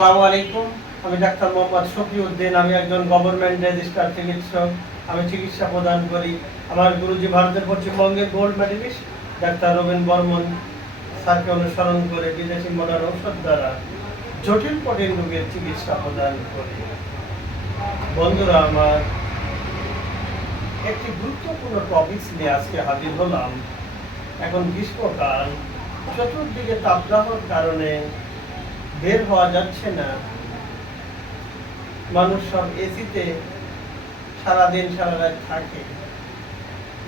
আসসালামু আলাইকুম। আমি ডাক্তার মোহাম্মদ শফিউদ্দিন। আমি একজন গভর্নমেন্ট রেজিস্টার্ড চিকিৎসক। আমি চিকিৎসা প্রদান করি। আমার গুরুজি ভারতের পশ্চিমবঙ্গের gold medallist doctor Rabin Barman স্যারকে অনুসরণ করে বিদেশি মডার্ন ঔষধ দ্বারা জটিল কঠিন রোগের চিকিৎসা প্রদান করি। বন্ধুরা আমার, একটি গুরুত্বপূর্ণ টপিক নিয়ে আজকে হাজির হলাম। এখন গ্রীষ্মকাল, চতুর্দিকে তাপদাহর কারণে বের হওয়া যাচ্ছে না। মানুষ সব এসিতে সারাদিন সারা রাত থাকে।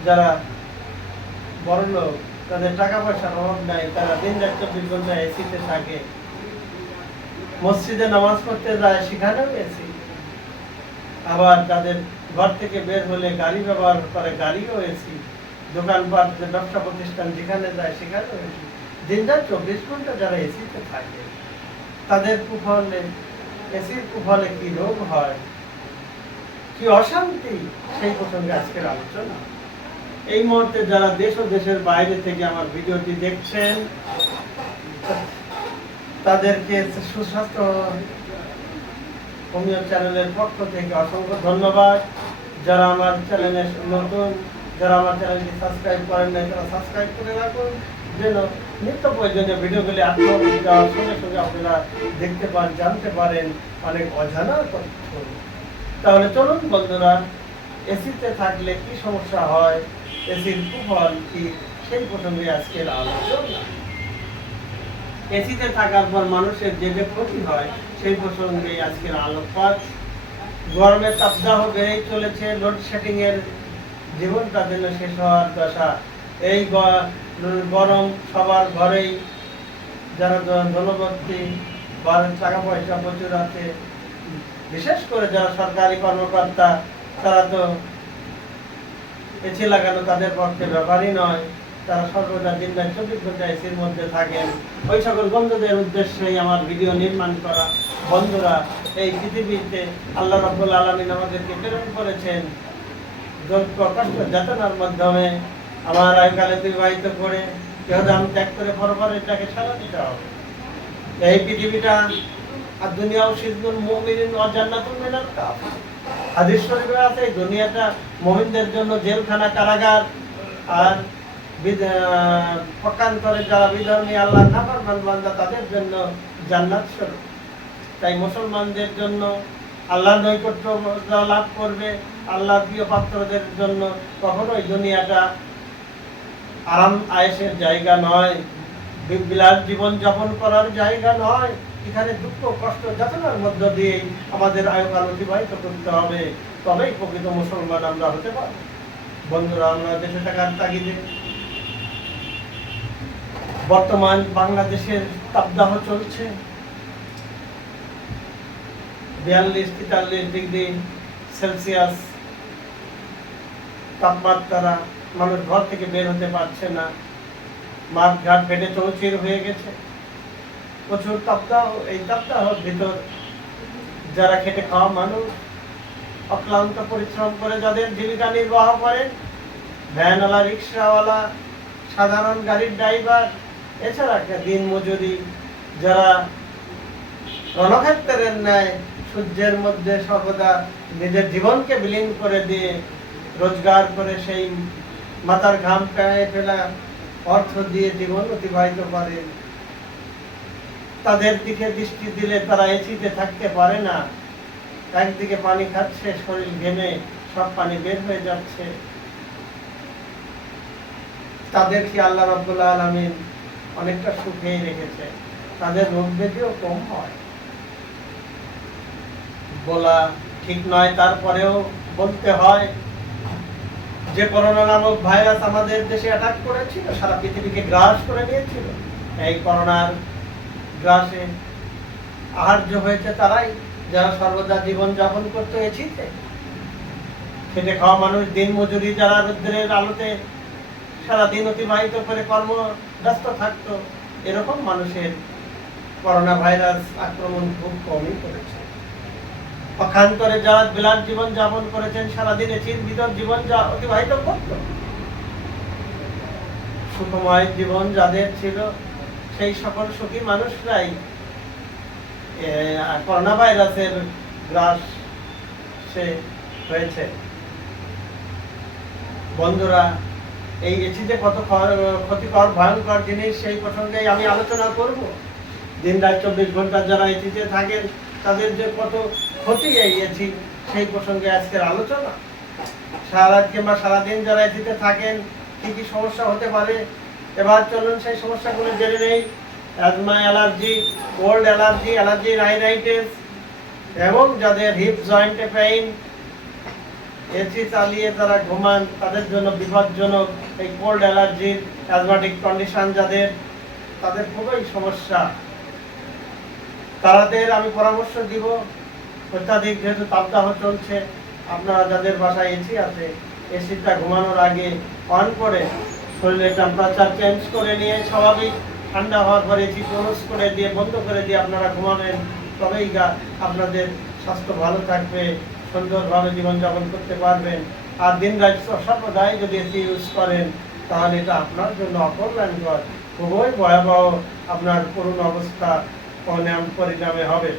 যারা বড় লোক, তাদের টাকা পয়সার অভাব নাই, তারা দিন রাত 24 ঘন্টা এসিতে থাকে। মসজিদে নামাজ পড়তে যায়, সেখানেও এসি। আবার তাদের ঘর থেকে বের হলে গাড়ি ব্যবহার করে, গাড়িও এসি। দোকানপাট, ব্যবসা প্রতিষ্ঠান যেখানে যায় সেখানেও এসি। দিন রাত 24 ঘন্টা যারা এসিতে থাকে, তাদের কুফলে, এসির কুফলে কি রোগ হয়, কি অশান্তি, সেই প্রসঙ্গে আজকের আলোচনা। এই মুহূর্তে যারা দেশ ও দেশের বাইরে থেকে আমার ভিডিওটি দেখছেন, তাদেরকে সুস্বাস্থ্য হোমিও চ্যানেলের পক্ষ থেকে অসংখ্য ধন্যবাদ। যারা আমার চ্যানেলে নতুন, যারা আমার চ্যানেলটি সাবস্ক্রাইব করেন নাই, তারা সাবস্ক্রাইব করে রাখুন, যেন নিত্য প্রয়োজনীয় ভিডিওগুলি আপলোড দেওয়ার সঙ্গে সঙ্গে আপনারা দেখতে পান, জানতে পারেন অনেক অজানা তথ্য। তাহলে চলুন বন্ধুরা, এসিতে থাকলে কি সমস্যা হয়, এসির কুফল কি, সেই প্রসঙ্গে আজকের আলোচনা। এসিতে থাকার পর মানুষের যে যে ক্ষতি হয়, সেই প্রসঙ্গে আজকের আলোকপাত। গরমের তাপদাহ বেড়েই চলেছে, লোডশেডিং এর জীবনটা যেন শেষ হওয়ার দশা। এই গরম সবার ঘরেই, যারা ধনবর্তী বা টাকা পয়সা প্রচুর আছে, বিশেষ করে যারা সরকারি কর্মকর্তা, তারা তো এসি লাগানো তাদের পক্ষে ব্যাপারই নয়। তারা সর্বদা দিন রাত 24 ঘন্টা এসির মধ্যে থাকেন। ওই সকল বন্ধুদের উদ্দেশ্যেই আমার ভিডিও নির্মাণ করা। বন্ধুরা, এই পৃথিবীতে আল্লাহ রাব্বুল আলামিন আমাদেরকে প্রেরণ করেছেন দুঃখ কষ্ট যাতনার মাধ্যমে আমার আয়ুকালে অতিবাহিত করে দেহদাম ত্যাগ করে পরপরেরটাকে সারা দিতে হবে। এই পৃথিবীটা আর দুনিয়াও সিজনুল মুমিনিন ওয়া জান্নাতুল মিনাল কাফ। হাদিস শরীফে আছে, এই দুনিয়াটা মুমিনদের জন্য জেলখানা, কারাগার, আর পক্ষান্তরে যারা বিধর্মী, আল্লাহর নাফরমান বান্দা, তাদের জন্য জান্নাত স্বরূপ। তাই মুসলমানদের জন্য আল্লাহর নৈকট্য লাভ করবে, আল্লাহর প্রিয় পাত্রদের জন্য কখনোই দুনিয়াটা আরাম আয়েশের জায়গা নয়, বিলাস জীবন যাপন করার জায়গা নয়। এখানে দুঃখ কষ্ট যাতনার মধ্য দিয়েই আমাদের আয়ুকাল অতিবাহিত করতে হবে, তবেই প্রকৃত মুসলমান আমরা হতে পারব। বন্ধুরা, আমরা দেশে থাকার তাগিদে বর্তমান বাংলাদেশের তাপদাহ চলছে 42-43 ডিগ্রি সেলসিয়াস তাপমাত্রা। মানুষ ঘর থেকে বের হতে পারছে না, মাঠ ঘাট ফেটে চৌচির হয়ে গেছে। প্রচুর তাপদাহ। এই তাপদাহর ভিতর যারা খেটে খাওয়া মানুষ, অক্লান্ত পরিশ্রম করে যাদের জীবিকা নির্বাহ করেন, ভ্যানওয়ালা, রিক্সাওয়ালা, সাধারণ গাড়ির ড্রাইভার, এছাড়া দিন মজুরি, যারা রণক্ষেত্রের ন্যায় সূর্যের মধ্যে সর্বদা নিজের জীবনকে বিলীন করে দিয়ে রোজগার করে সেই মাথার ঘাম পায়ে ফেলা অর্থ দিয়ে জীবন অতিবাহিত করে, তাদের দিকে দৃষ্টি দিলে তারা এসিতে থাকতে পারে না। একদিকে পানি খাচ্ছে, শরীর ঘেমে সব পানি বের হয়ে যাচ্ছে। তাদের কি আল্লাহ রাব্বুল আলামিন অনেকটা সুখেই রেখেছে, তাদের রোগ ব্যাধিও কম হয়। বলা ঠিক নয়, তারপরেও বলতে হয় যে করোনা নামক ভাইরাস আমাদের দেশে অ্যাটাক করেছিল, সারা পৃথিবীকে গ্রাস করে নিয়েছিল। এই করোনার গ্রাসে আহার্য হয়েছে তারাই, যারা সর্বদা জীবন যাপন করতে এসেছে। খেটে খাওয়া মানুষ, দিন মজুরি, যারা রৌদ্রের আলোতে সারাদিন অতিবাহিত করে কর্মব্যস্ত থাকতো, এরকম মানুষের করোনা ভাইরাস আক্রমণ খুব কমই করেছে। পক্ষান্তরে যারা বিলাস জীবন যাপন করেছেন, সারাদিন এসির ভিতর জীবন অতিবাহিত করত, সুখময় জীবন যাদের ছিল, সেই সকল সুখী মানুষরাই করোনা ভাইরাসের গ্রাস সে হয়েছে। বন্ধুরা, এই এসি যে কত ক্ষতিকর ভয়ঙ্কর জিনিস, সেই প্রসঙ্গে আমি আলোচনা করব। দিন রাত 24 ঘন্টা যারা এসিতে থাকেন তাদের যে কত ক্ষতি এই এসি, সেই প্রসঙ্গে আজকের আলোচনা। সারা রাত কিংবা সারাদিন যারা এসিতে থাকেন কি কি সমস্যা হতে পারে, এবার চলুন সেই সমস্যাগুলো জেনে নেই। Asthma, allergy, cold allergy, allergy rhinitis এবং যাদের হিপ জয়েন্টে পেইন, এসি চালিয়ে তারা ঘুমান, তাদের জন্য বিপজ্জনক এই কোল্ড অ্যালার্জির অ্যাজমাটিক কন্ডিশন যাদের, তাদের খুবই সমস্যা। তাদের আমি পরামর্শ দিব, অত্যাধিক যেহেতু তাপদাহ চলছে, আপনারা যাদের বাসায় এসি আছে, এসিটা ঘুমানোর আগে অন করে শরীরের টেম্পারেচার চেঞ্জ করে নিয়ে স্বাভাবিক ঠান্ডা হওয়ার পরে এসি ক্লোজ করে দিয়ে বন্ধ করে দিয়ে আপনারা ঘুমাবেন। তবেই আপনাদের স্বাস্থ্য ভালো থাকবে, সুন্দরভাবে জীবনযাপন করতে পারবেন। আর দিন রাত সর্বদাই যদি এসি ইউজ করেন তাহলে এটা আপনার জন্য অকল্যাণকর, খুবই ভয়াবহ আপনার করুণ অবস্থা পরিণামে হবে।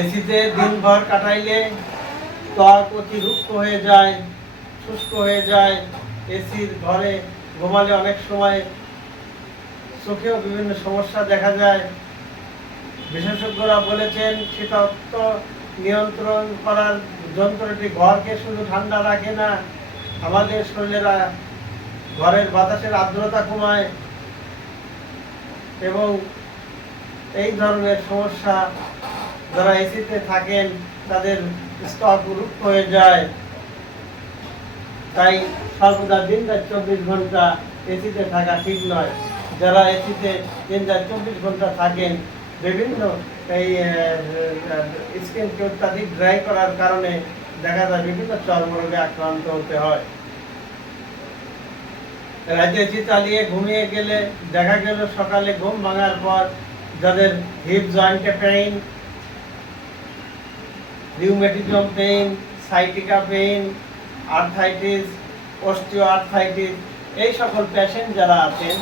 এসিতে দিনভর কাটাইলে ত্বক অতি রুক্ষ হয়ে যায়, শুষ্ক হয়ে যায়। এসির ঘরে ঘুমালে অনেক সময় চোখেও বিভিন্ন সমস্যা দেখা যায়। বিশেষজ্ঞরা বলেছেন শীতত্ব নিয়ন্ত্রণ করার যন্ত্রটি ঘরকে শুধু ঠান্ডা রাখে না, আমাদের শরীরের ঘরের বাতাসের আর্দ্রতা কমায় এবং এই ধরনের সমস্যা যারা এসিতে থাকেন তাদের ত্বক রুক্ষ হয়ে যায়। তাই সর্বদা দিন রাত 24 ঘন্টা এসিতে থাকা ঠিক নয়। যারা এসিতে দিন রাত 24 ঘন্টা থাকেন, বিভিন্ন এই স্কিনকে অত্যাধিক ড্রাই করার কারণে দেখা যায় বিভিন্ন চর্মরোগে আক্রান্ত হতে হয়। রাতে এসি চালিয়ে ঘুমিয়ে গেলে দেখা গেল সকালে ঘুম ভাঙার পর যাদের হিপ জয়েন্টে pain, rheumatism pain, sciatica pain, arthritis, osteo arthritis, এই সকল পেশেন্ট যারা আছেন,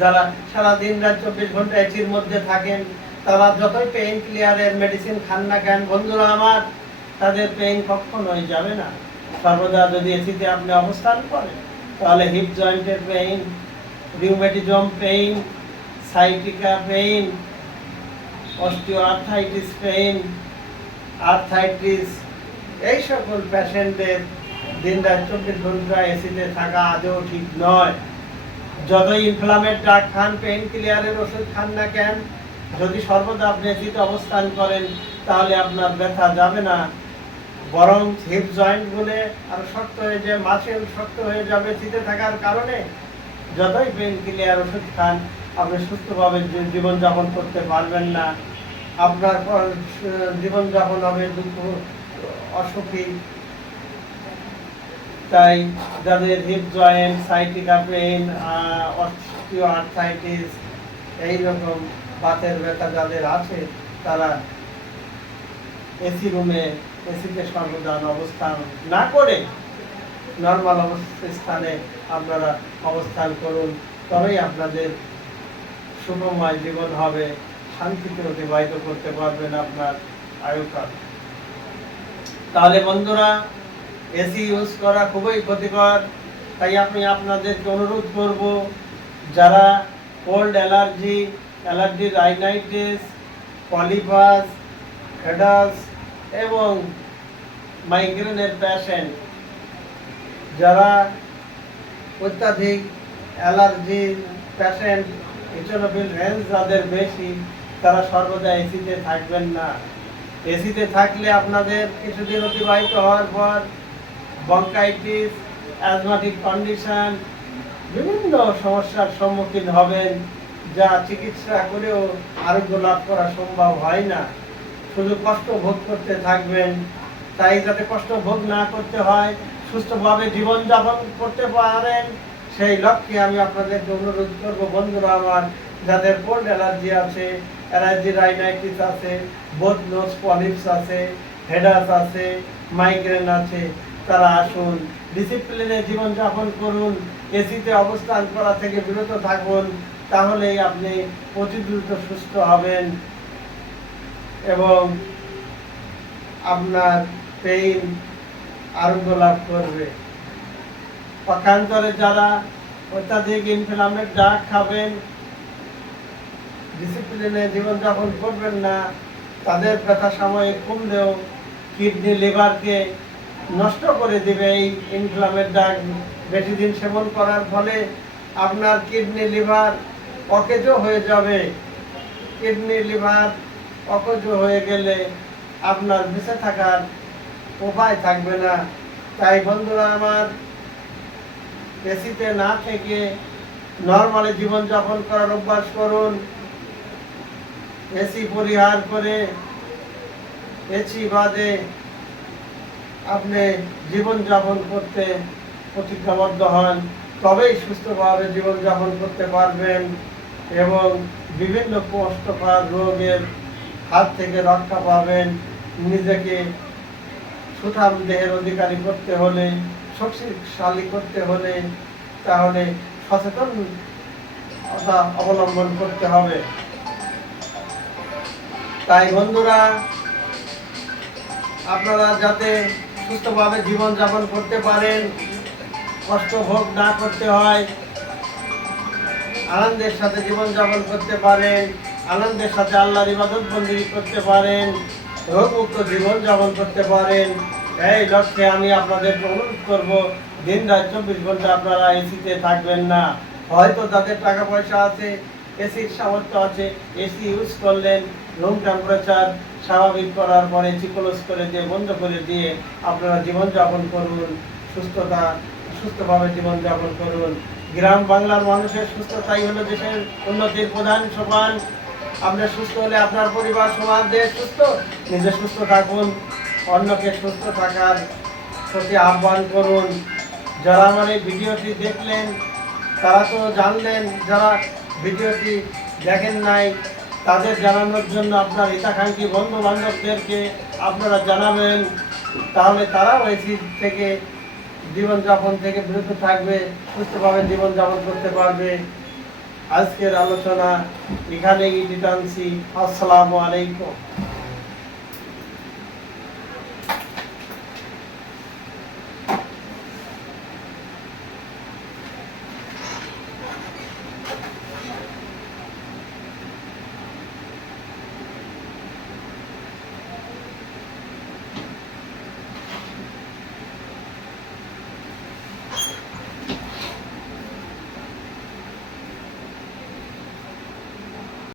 যারা সারা দিন রাত 24 ঘন্টা এসির মধ্যে থাকেন, তারা যতই পেইন ক্লিয়ারের মেডিসিন খান না কেন বন্ধুরা আমার, তাদের পেইন কখনোই যাবে না। সর্বদা যদি এসিতে আপনি অবস্থান করেন তাহলে হিপ জয়েন্টের pain, rheumatism pain, sciatica pain, osteo arthritis pain, arthritis, এই সকল পেশেন্টদের দিন রাত 24 ঘন্টা এসিতে থাকা আদৌ ঠিক নয়। যতই ইনফ্লামেট ড্রাগ খান, পেইন ক্লিয়ারের ওষুধ খান না কেন, যদি সর্বদা আপনি এসিতে অবস্থান করেন তাহলে আপনার ব্যথা যাবে না, বরং হিপ জয়েন্ট গুলো আরো শক্ত হয়ে যায়, মাসেল শক্ত হয়ে যাবে এসিতে থাকার কারণে। যতই পেইন ক্লিয়ার ওষুধ খান, আপনি সুস্থভাবে জীবনযাপন করতে পারবেন না, আপনার জীবনযাপন হবে দুঃখ অসুখী। তাই যাদের hip joint, sciatica pain, osteo arthritis, এইরকম বাতের ব্যথা যাদের আছে, তারা এসি রুমে এসিতে সর্বদা অবস্থান না করে নর্মাল স্থানে আপনারা অবস্থান করুন, তবেই আপনাদের সুখময় জীবন হবে, শান্তিতে অতিবাহিত করতে পারবেন আপনার আয়ুকাল। তাহলে বন্ধুরা, এসি ইউজ করা খুবই ক্ষতিকর। তাই আমি আপনাদেরকে অনুরোধ করব, যারা cold allergy, allergy rhinitis, polypus, হেডাস এবং মাইগ্রেনের পেশেন্ট, যারা অত্যাধিক অ্যালার্জি পেশেন্ট, ইসোনোফিল রেঞ্জ যাদের বেশি, তারা সর্বদা এসিতে থাকবেন না। এসিতে থাকলে আপনাদের কিছুদিন অতিবাহিত হওয়ার পর ব্রঙ্কাইটিস, অ্যাজমাটিক কন্ডিশন, বিভিন্ন সমস্যার সম্মুখীন হবেন, যা চিকিৎসা করেও আরোগ্য লাভ করা সম্ভব হয় না, শুধু কষ্ট ভোগ করতে থাকবেন। তাই যাতে কষ্ট ভোগ না করতে হয়, সুস্থভাবে জীবনযাপন করতে পারেন, সেই লক্ষ্যে আমি আপনাদেরকে অনুরোধ করব বন্ধুরা আমার, যাদের কোল্ড অ্যালার্জি আছে, অ্যালার্জি রাইনাইটিস আছে, বোথ নোজ পলিপস আছে, হেডাস আছে, মাইগ্রেন আছে, তারা আসুন, ডিসিপ্লিনে জীবনযাপন করুন, এসিতে অবস্থান করা থেকে বিরত থাকুন, তাহলেই আপনি অতি দ্রুত সুস্থ হবেন এবং আপনার পেইন আরোগ্য লাভ করবে। পক্ষান্তরে যারা অত্যাধিক ইনফ্লামেট ড্রাগ খাবেন, ডিসিপ্লিনে জীবনযাপন করবেন না, তাদের ব্যথা সাময়িক কমলেও কিডনি লিভারকে নষ্ট করে দেবে। এই ইনফ্লামেট ড্রাগ বেশি দিন সেবন করার ফলে আপনার কিডনি লিভার অকেজ হয়ে যাবে। কিডনি লিভার অকেজ হয়ে গেলে আপনার বেঁচে থাকার উপায় থাকবে না। তাই বন্ধুরা আমার, এসিতে না থেকে নর্মালি জীবনযাপন করার অভ্যাস করুন। এসি পরিহার করে এসি বাদে আপনি জীবনযাপন করতে প্রতিজ্ঞাবদ্ধ হন, তবেই সুস্থভাবে জীবনযাপন করতে পারবেন এবং বিভিন্ন কষ্টকর রোগের হাত থেকে রক্ষা পাবেন। নিজেকে সুঠাম দেহের অধিকারী করতে হলে, শক্তিশালী করতে হলে তাহলে সচেতনতা অবলম্বন করতে হবে। তাই বন্ধুরা, আপনারা যাতে সুস্থভাবে জীবনযাপন করতে পারেন, কষ্ট ভোগ না করতে হয়, আনন্দের সাথে জীবনযাপন করতে পারেন, আনন্দের সাথে আল্লাহর ইবাদত বন্দেগী করতে পারেন, রোগমুক্ত জীবনযাপন করতে পারেন, এই লক্ষ্যে আমি আপনাদের অনুরোধ করব, দিন রাত 24 ঘন্টা আপনারা এসিতে থাকবেন না। হয়তো যাদের টাকা পয়সা আছে, এসির সামর্থ্য আছে, এসি ইউজ করলেন, রুম টেম্পারেচার স্বাভাবিক করার পরে এসি ক্লোজ করে দিয়ে, বন্ধ করে দিয়ে আপনারা জীবনযাপন করুন, সুস্থভাবে জীবনযাপন করুন। গ্রাম বাংলার মানুষের সুস্থতাই হলো দেশের উন্নতির প্রধান সোপান। আপনি সুস্থ হলে আপনার পরিবার, সমাজ, দেশ সুস্থ। নিজে সুস্থ থাকুন, অন্যকে সুস্থ থাকার প্রতি আহ্বান করুন। যারা আমার এই ভিডিওটি দেখলেন তারা তো জানলেন, যারা ভিডিওটি দেখেন নাই তাদের জানানোর জন্য আপনার হিতাকাঙ্ক্ষী বন্ধু বান্ধবদেরকে আপনারা জানাবেন, তাহলে তারাও এসি থেকে, জীবনযাপন থেকে বিরত থাকবে, সুস্থভাবে জীবনযাপন করতে পারবে। আজকের আলোচনা এখানেই টানছি। আসসালামু আলাইকুম।